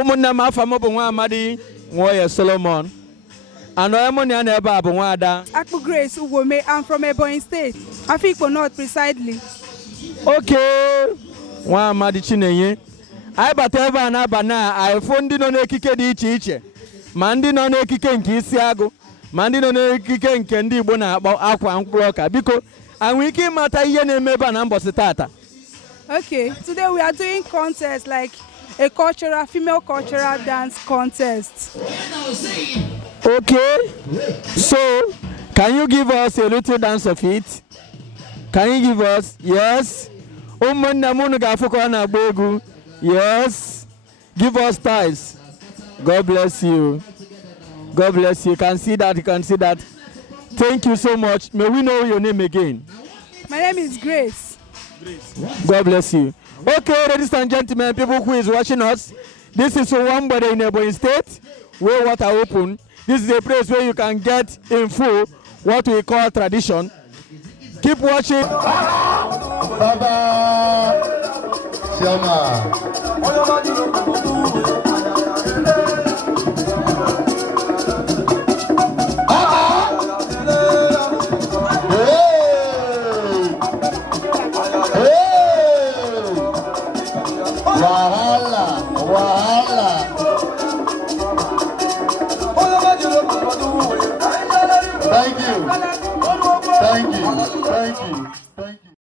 Omunna ma famo bo nwa amadi nwo ye Solomon. And I am on your neighbor Abunwada. Akpu Grace Ugome, I'm from Ebonyi State. Afikpo North precisely. Okay. Wa amadi chinenye. I bateva na bana I fondi no nekike di iche. Mandi no nekike nke Isiago. Mandi no nekike nke ndi Igbo na akwa nkloka biko anwiki mata ihe na-emeba na mbosi tata. Okay, today we are doing contest like a female cultural dance contest. Okay, so can you give us a little dance of it? Can you give us? Yes. Yes. Give us ties. God bless you. God bless you. You can see that. You can see that. Thank you so much. May we know your name again? My name is Grace. God bless you. Okay, ladies and gentlemen, people who is watching us, this is one body in Ebonyi State where water open. This is a place where you can get in full what we call tradition. Keep watching. Baba Shama. Thank you. Thank you. Thank you.